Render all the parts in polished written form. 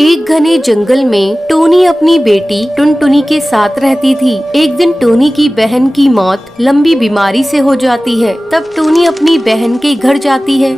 एक घने जंगल में टोनी अपनी बेटी टुनटुनी के साथ रहती थी। एक दिन टोनी की बहन की मौत लंबी बीमारी से हो जाती है। तब टोनी अपनी बहन के घर जाती है।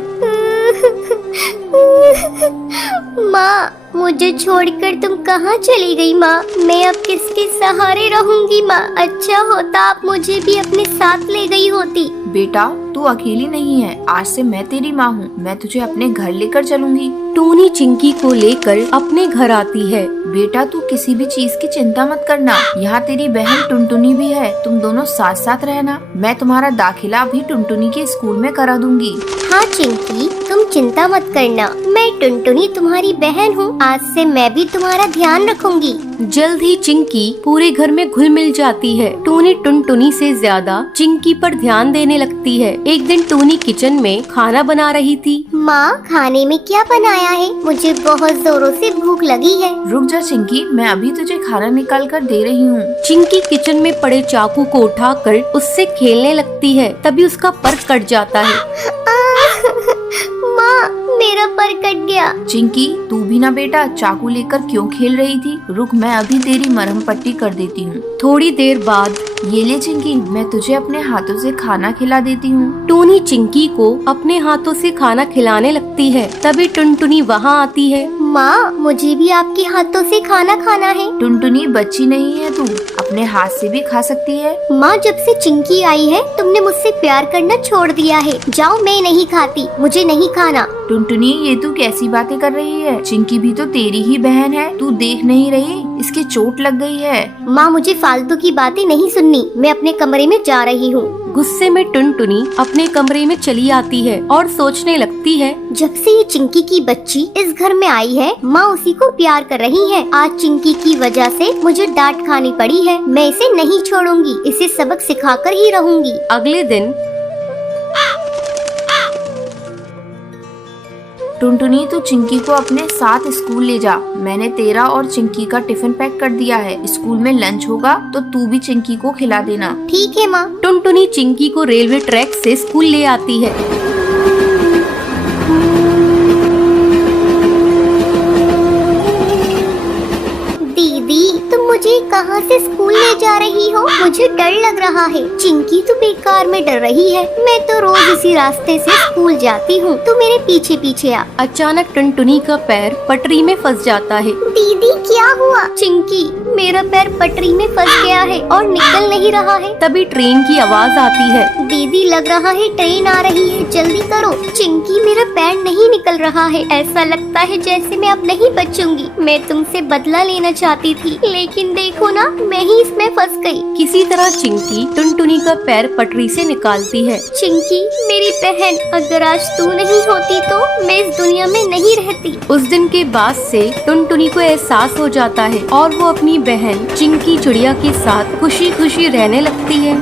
माँ, मुझे छोड़कर तुम कहाँ चली गई माँ? मैं अब किसके सहारे रहूंगी माँ? अच्छा होता आप मुझे भी अपने साथ ले गई होती। बेटा, तू अकेली नहीं है। आज से मैं तेरी माँ हूँ। मैं तुझे अपने घर लेकर चलूंगी। टोनी चिंकी को लेकर अपने घर आती है। बेटा, तू किसी भी चीज की चिंता मत करना। यहाँ तेरी बहन टुनटुनी भी है। तुम दोनों साथ साथ रहना। मैं तुम्हारा दाखिला भी टुनटुनी के स्कूल में करा दूंगी। हाँ चिंकी, तुम चिंता मत करना। मैं टुनटुनी तुम्हारी बहन हूँ। आज से मैं भी तुम्हारा ध्यान रखूंगी। जल्द ही चिंकी पूरे घर में घुल मिल जाती है। टोनी टुनटुनी से ज्यादा चिंकी पर ध्यान देने लगती है। एक दिन टोनी किचन में खाना बना रही थी। माँ, खाने में क्या बनाया है? मुझे बहुत जोरों से भूख लगी है। रुक जा चिंकी, मैं अभी तुझे खाना निकाल कर दे रही हूँ। चिंकी किचन में पड़े चाकू को उठाकर उससे खेलने लगती है। तभी उसका पर कट जाता है। माँ, मेरा पर कट गया। चिंकी, तू भी ना बेटा चाकू लेकर क्यों खेल रही थी? रुक, मैं अभी तेरी मरहम पट्टी कर देती हूँ। थोड़ी देर बाद ये ले चिंकी, मैं तुझे अपने हाथों से खाना खिला देती हूँ। टोनी चिंकी को अपने हाथों से खाना खिलाने लगती है। तभी टुनटुनी वहाँ आती है। माँ, मुझे भी आपके हाथों से खाना खाना है। टुनटुनी, बच्ची नहीं है तू, अपने हाथ से भी खा सकती है। माँ, जब से चिंकी आई है तुमने मुझसे प्यार करना छोड़ दिया है। जाओ, मैं नहीं खाती, मुझे नहीं खाना। टुनटुनी, ये तू कैसी बातें कर रही है? चिंकी भी तो तेरी ही बहन है। तू देख नहीं रही इसकी चोट लग गई है। माँ, मुझे फालतू की बातें नहीं सुननी। मैं अपने कमरे में जा रही हूँ। गुस्से में टुनटुनी अपने कमरे में चली आती है और सोचने लगती है, जब से ये चिंकी की बच्ची इस घर में आई है, माँ उसी को प्यार कर रही है। आज चिंकी की वजह से मुझे डांट खानी पड़ी है। मैं इसे नहीं छोड़ूंगी, इसे सबक सिखाकर ही रहूंगी। अगले दिन टुनटुनी, तू चिंकी को अपने साथ स्कूल ले जा। मैंने तेरा और चिंकी का टिफिन पैक कर दिया है। स्कूल में लंच होगा तो तू भी चिंकी को खिला देना। ठीक है माँ। टुनटुनी चिंकी को रेलवे ट्रैक से स्कूल ले आती है। मुझे कहाँ से स्कूल ले जा रही हो? मुझे डर लग रहा है। चिंकी तो बेकार में डर रही है। मैं तो रोज इसी रास्ते से स्कूल जाती हूँ। तू मेरे पीछे पीछे आ। अचानक टुनटुनी का पैर पटरी में फंस जाता है। दीदी, क्या हुआ? चिंकी, मेरा पैर पटरी में फंस गया है और निकल नहीं रहा है। तभी ट्रेन की आवाज आती है। दीदी, लग रहा है ट्रेन आ रही है, जल्दी करो। चिंकी, मेरा पैर नहीं निकल रहा है। ऐसा लगता है जैसे मैं अब नहीं बचूंगी। मैं तुमसे बदला लेना चाहती थी, लेकिन देखो ना, मैं ही इसमें फंस गई। किसी तरह चिंकी टुनटुनी का पैर पटरी से निकालती है। चिंकी, मेरी बहन, अगर आज तू नहीं होती तो मैं इस दुनिया में नहीं रहती। उस दिन के बाद से टुनटुनी को एहसास हो जाता है और वो अपनी बहन चिंकी चिड़िया के साथ खुशी खुशी रहने लगती है।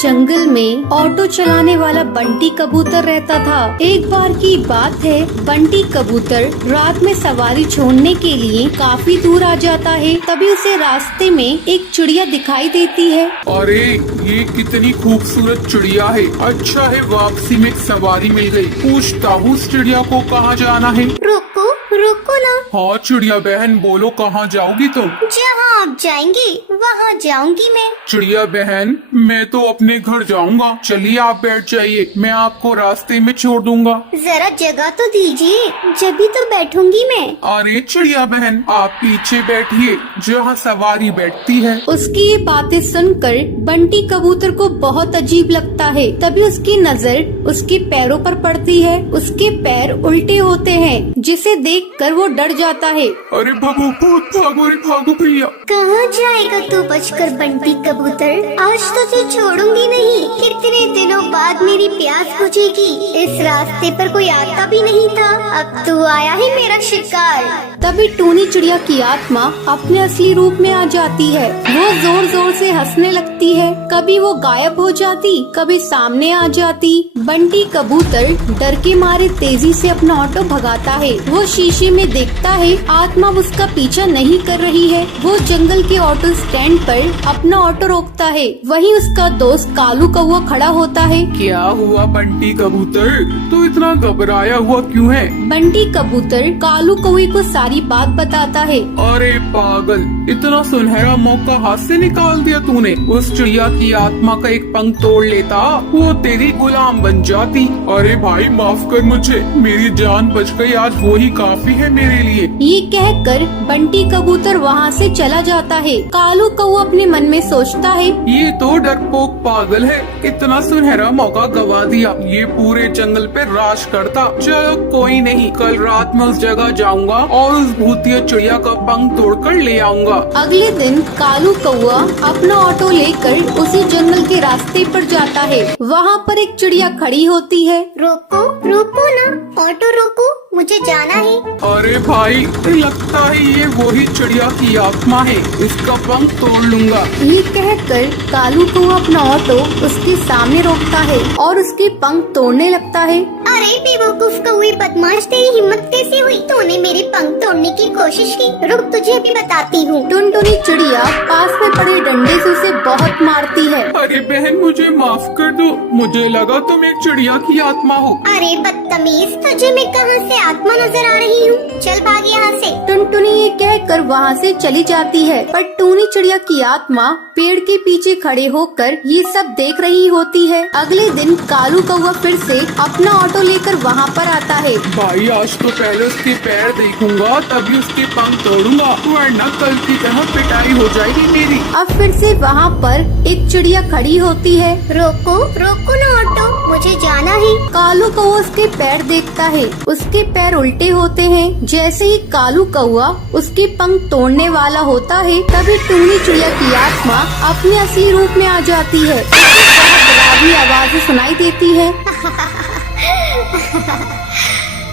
जंगल में ऑटो चलाने वाला बंटी कबूतर रहता था। एक बार की बात है, बंटी कबूतर रात में सवारी छोड़ने के लिए काफी दूर आ जाता है। तभी उसे रास्ते में एक चिड़िया दिखाई देती है। अरे, ये कितनी खूबसूरत चिड़िया है। अच्छा है वापसी में सवारी मिल गई। पूछता हूँ उस चिड़िया को कहाँ जाना है। रुको रुको ना। हाँ चिड़िया बहन, बोलो कहाँ जाओगी तुम? जहाँ आप जाएंगे वहाँ जाऊंगी मैं। चिड़िया बहन, मैं तो अपने घर जाऊंगा। चलिए आप बैठ जाइए, मैं आपको रास्ते में छोड़ दूंगा। जरा जगह तो दीजिए, जब भी तो बैठूंगी मैं। अरे चिड़िया बहन, आप पीछे बैठिए जहाँ सवारी बैठती है। उसकी ये बातें सुनकर बंटी कबूतर को बहुत अजीब लगता है। तभी उसकी नजर उसके पैरों पर पड़ती है। उसके पैर उल्टे होते हैं, जिसे देखकर वो डर जाता है। अरे भागो, भागो रे भागो भैया। कहाँ जाएगा तू बचकर बंटी कबूतर? आज तो तुझे छोड़ूंगी नहीं। कितने दिनों बाद मेरी प्यास बुझेगी। इस रास्ते पर कोई आता भी नहीं था, अब तू आया है मेरा शिकार। तभी टूनी चिड़िया की आत्मा अपने असली रूप में आ जाती है। वो जोर जोर से हंसने लगती है। कभी वो गायब हो जाती, कभी सामने आ जाती। बंटी कबूतर डर के मारे तेजी से अपना ऑटो भगाता है। वो शीशे शीशे में देखता है आत्मा उसका पीछा नहीं कर रही है। वो जंगल के ऑटो स्टैंड पर अपना ऑटो रोकता है। वहीं उसका दोस्त कालू कौवा खड़ा होता है। क्या हुआ बंटी कबूतर, तू इतना घबराया हुआ क्यों है? बंटी कबूतर कालू कौवे को सारी बात बताता है। अरे पागल, इतना सुनहरा मौका हाथ से निकाल दिया तूने। उस चिड़िया की आत्मा का एक पंख तोड़ लेता, वो तेरी गुलाम बन जाती। अरे भाई माफ कर मुझे, मेरी जान बच गई, आज वो ही काफी है मेरे लिए। ये कहकर बंटी कबूतर वहाँ से चला जाता है। कालू कौवा अपने मन में सोचता है, ये तो डरपोक पागल है, इतना सुनहरा मौका गवा दिया। ये पूरे जंगल पे राज करता। चलो कोई नहीं, कल रात में उस जगह जाऊंगा और उस भूतिया चिड़िया का पंख तोड़कर ले आऊंगा। अगले दिन कालू कौवा अपना ऑटो लेकर उसी जंगल के रास्ते पर जाता है। वहाँ पर एक चिड़िया खड़ी होती है। रोको रोको ना, ऑटो रोको, मुझे जाना है। अरे भाई, लगता है ये वही चिड़िया की आत्मा है, इसका पंख तोड़ लूंगा। ये कहकर कालू कौवा अपना ऑटो उसके सामने रोकता है और उसके पंख तोड़ने लगता है। अरे बेवकूफ कौवे बदमाश, तेरी हिम्मत कैसे हुई? तूने मेरे पंख तोड़ने की कोशिश की। रुक, तुझे अभी बताती हूँ। टुनटुनी चिड़िया पास में पड़े डंडे से उसे बहुत मारती है। अरे बहन, मुझे माफ कर दो, मुझे लगा तुम एक चिड़िया की आत्मा हो। अरे बदतमीज, तुझे मैं कहाँ से आत्मा नजर आ रही हूँ? चल भाग यहाँ से। टुनटुनी ये कहकर वहाँ से चली जाती है, पर टूनी चिड़िया की आत्मा पेड़ के पीछे खड़े होकर ये सब देख रही होती है। अगले दिन कालू कौवा फिर से अपना ऑटो लेकर वहाँ पर आता है। भाई आज तो पहले उसके पैर देखूंगा, तभी उसके पंख तोड़ूंगा, वरना कल की तरह पिटाई हो जाएगी मेरी। अब फिर से वहाँ पर एक चिड़िया खड़ी होती है। रोको रोको ना ऑटो, मुझे जाना है। कालू कौवा उसके पैर देखता है, उसके पैर उल्टे होते हैं। जैसे ही कालू कौवा उसके पंख तोड़ने वाला होता है, तभी टूनी चिड़िया की आत्मा अपने असली रूप में आ जाती है। डरावनी आवाज़ सुनाई देती है।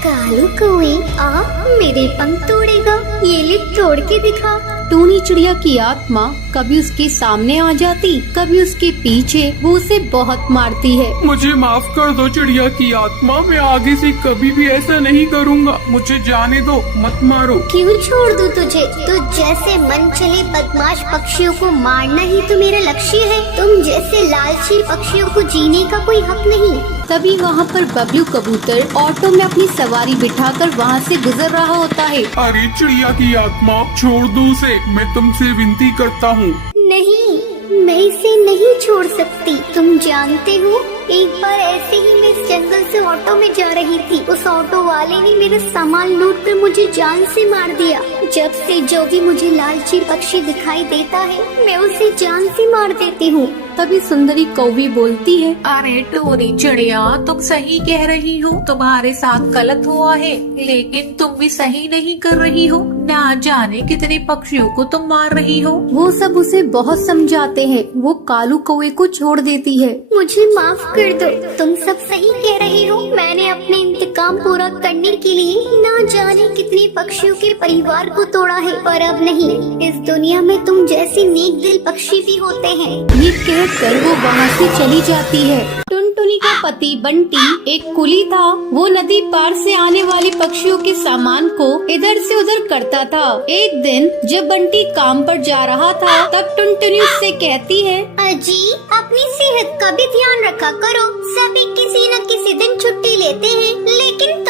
कालू कौवे, आ मेरे पंख तोड़ेगा? ये ले तोड़ के दिखा। टूनी चिड़िया की आत्मा कभी उसके सामने आ जाती, कभी उसके पीछे। वो उसे बहुत मारती है। मुझे माफ कर दो चिड़िया की आत्मा, मैं आगे से कभी भी ऐसा नहीं करूँगा। मुझे जाने दो, मत मारो। क्यों छोड़ दूं तुझे? तू जैसे मन चले बदमाश पक्षियों को मारना ही तो मेरा लक्ष्य है। तुम जैसे लालची पक्षियों को जीने का कोई हक नहीं। तभी वहाँ पर बबलू कबूतर ऑटो में अपनी सवारी बिठाकर वहाँ से गुजर रहा होता है। अरे चिड़िया की आत्मा, छोड़ दो उसे, मैं तुमसे विनती करता हूँ। नहीं, मैं इसे नहीं छोड़ सकती। तुम जानते हो, एक बार ऐसे ही मैं इस जंगल से ऑटो में जा रही थी। उस ऑटो वाले ने मेरा सामान लूट कर मुझे जान से मार दिया। जब से जो भी मुझे लालची पक्षी दिखाई देता है, मैं उसे जान से मार देती हूँ। तभी सुंदरी कौवी बोलती है, अरे टूनी चिड़िया, तुम सही कह रही हो, तुम्हारे साथ गलत हुआ है, लेकिन तुम भी सही नहीं कर रही हो। ना जाने कितने पक्षियों को तुम मार रही हो। वो सब उसे बहुत समझाते हैं। वो कालू कौवे को छोड़ देती है। मुझे माफ कर दो, तुम सब सही कह रही हो। मैंने अपने इंतकाम पूरा करने के लिए ना जाने कितने पक्षियों के परिवार को तोड़ा है, पर अब नहीं। इस दुनिया में तुम जैसे नेक दिल पक्षी भी होते हैं। ये कहकर वो वहाँ से चली जाती है। टुनटुनी का पति बंटी एक कुली था। वो नदी पार से आने वाले पक्षियों के सामान को इधर से उधर करता था। एक दिन जब बंटी काम पर जा रहा था, तब टुनटुनी उससे कहती है, अजी, अपनी सेहत का भी ध्यान रखा करो। सभी किसी न किसी दिन छुट्टी लेते हैं, लेकिन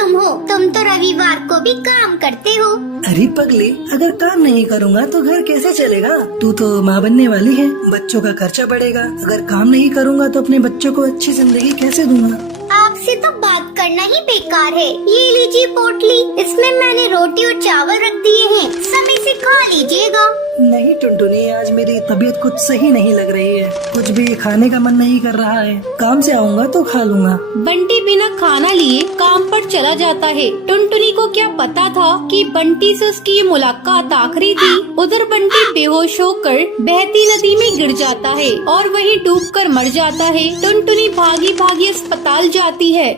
तुम तो रविवार को भी काम करते हो। अरे पगली, अगर काम नहीं करूँगा तो घर कैसे चलेगा? तू तो माँ बनने वाली है, बच्चों का खर्चा बढ़ेगा। अगर काम नहीं करूँगा तो अपने बच्चों को अच्छी जिंदगी कैसे दूंगा? आपसे तो बात करना ही बेकार है। ये लीजिए पोटली, इसमें मैंने रोटी और चावल रख दिए हैं, समय से खा लीजिएगा। नहीं टुनटुनी, आज मेरी तबीयत कुछ सही नहीं लग रही है, कुछ भी खाने का मन नहीं कर रहा है। काम से आऊँगा तो खा लूँगा। बंटी बिना खाना लिए काम पर चला जाता है। टुनटुनी को क्या पता था कि बंटी से उसकी ये मुलाकात आखिरी थी। उधर बंटी बेहोश होकर बहती नदी में गिर जाता है और वहीं डूबकर मर जाता है। टुनटुनी भागी भागी अस्पताल जाती है।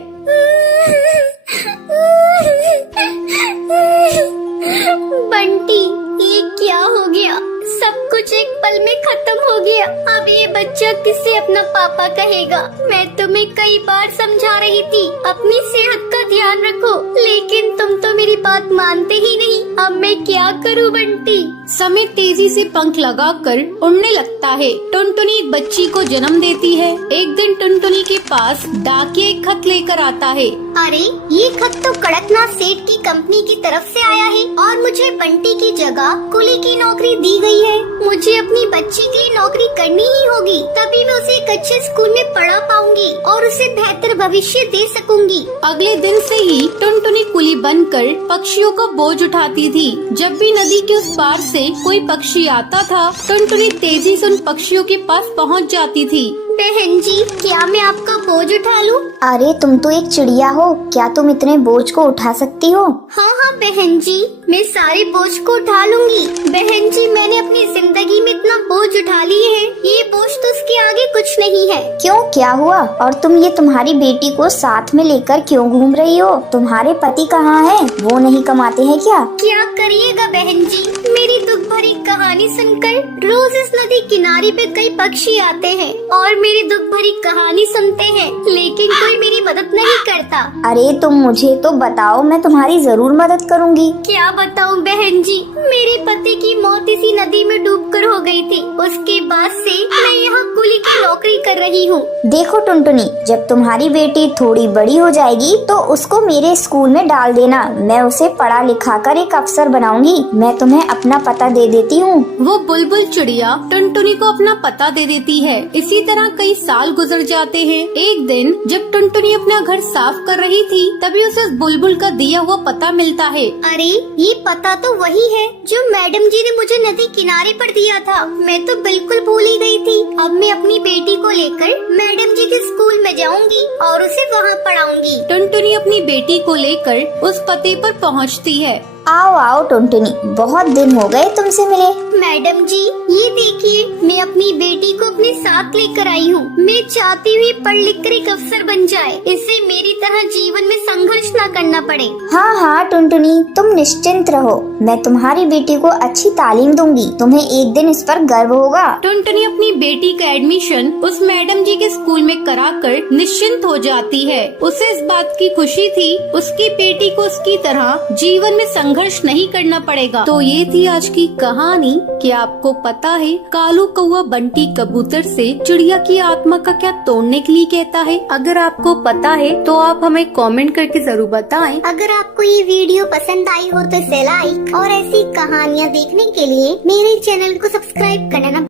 बंटी, ये क्या हो गया? सब कुछ एक पल में खत्म हो गया। अब ये बच्चा किसे अपना पापा कहेगा? मैं तुम्हें कई बार समझा रही थी अपनी सेहत का ध्यान रखो, लेकिन तुम तो मेरी बात मानते ही नहीं। अब मैं क्या करूं बंटी? समय तेजी से पंख लगाकर उड़ने लगता है। टुनटुनी एक बच्ची को जन्म देती है। एक दिन टुनटुनी के पास डाकिया एक खत लेकर आता है। अरे ये खत तो कड़कनाथ सेठ की कंपनी की तरफ से आया है और मुझे बंटी की जगह कुली की नौकरी दी गई है। मुझे अपनी बच्ची के लिए नौकरी करनी ही होगी, तभी मैं उसे एक अच्छे स्कूल में पढ़ा पाऊंगी और उसे बेहतर भविष्य दे सकूंगी। अगले दिन से ही टुनटुनी कुली बनकर पक्षियों का बोझ उठाती थी। जब भी नदी के उस पार से कोई पक्षी आता था, टुनटुनी तेजी से उन पक्षियों के पास पहुंच जाती थी। बहन जी, क्या मैं आपका बोझ उठा लूं? अरे तुम तो एक चिड़िया हो, क्या तुम इतने बोझ को उठा सकती हो? हाँ हाँ बहन जी, मैं सारे बोझ को उठा लूंगी। बहन जी, मैंने अपनी जिंदगी में इतना बोझ उठा लिए है, ये बोझ तो उसके आगे कुछ नहीं है। क्यों, क्या हुआ? और तुम ये तुम्हारी बेटी को साथ में लेकर क्यों घूम रही हो? तुम्हारे पति कहाँ हैं? वो नहीं कमाते हैं क्या? क्या करिएगा बहन जी, मेरी दुख भरी कहानी सुनकर रोज इस नदी किनारे पे कई पक्षी आते हैं और मेरी दुख भरी कहानी सुनते हैं, लेकिन कोई मेरी मदद नहीं करता। अरे तुम मुझे तो बताओ, मैं तुम्हारी जरूर मदद करूंगी। क्या बताऊं बहन जी, मेरे पति की मौत इसी नदी में डूबकर हो गई थी। उसके बाद से मैं यहाँ कुली की नौकरी कर रही हूँ। देखो टुनटुनी, जब तुम्हारी बेटी थोड़ी बड़ी हो जाएगी तो उसको मेरे स्कूल में डाल देना। मैं उसे पढ़ा लिखा कर एक अफसर बनाऊंगी। मैं तुम्हें अपना पता दे देती हूँ। वो बुलबुल चिड़िया टुनटुनी को अपना पता दे देती है। इसी तरह कई साल गुजर जाते हैं। एक दिन जब टुनटुनी अपना घर साफ कर रही थी, तभी उसे उस बुलबुल का दिया हुआ पता मिलता है। अरे ये पता तो वही है जो मैडम जी ने मुझे नदी किनारे पर दिया था। मैं तो बिल्कुल भूल ही गई थी। अब मैं अपनी बेटी को लेकर मैडम जी के स्कूल में जाऊंगी और उसे वहाँ पढ़ाऊंगी। टुनटुनी अपनी बेटी को लेकर उस पते पर पहुँचती है। आओ आओ टुनटुनी, बहुत दिन हो गए तुमसे मिले। मैडम जी, ये देखिए, मैं अपनी बेटी को अपने साथ लेकर आई हूँ। मैं चाहती हुई पढ़ लिख कर एक अफसर बन जाए, इससे मेरी तरह जीवन में संघर्ष न करना पड़े। हाँ हाँ टुनटुनी, तुम निश्चिंत रहो, मैं तुम्हारी बेटी को अच्छी तालीम दूंगी। तुम्हें एक दिन इस पर गर्व होगा। टुनटुनी अपनी बेटी का एडमिशन उस मैडम जी के स्कूल में कराकर निश्चिंत हो जाती है। उसे इस बात की खुशी थी, उसकी बेटी को उसकी तरह जीवन में संघर्ष नहीं करना पड़ेगा। तो ये थी आज की कहानी। क्या आपको पता है कालू कौवा बंटी कबूतर से चिड़िया की आत्मा का क्या तोड़ने के लिए कहता है? अगर आपको पता है तो आप हमें कमेंट करके जरूर बताएं। अगर आपको ये वीडियो पसंद आई हो तो इसे लाइक और ऐसी कहानियाँ देखने के लिए मेरे चैनल को सब्सक्राइब करना